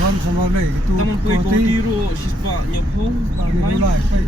con sama lấy cái tu Teman tu pui ko tí tiro sispa nya po. bao nhiêu lại phải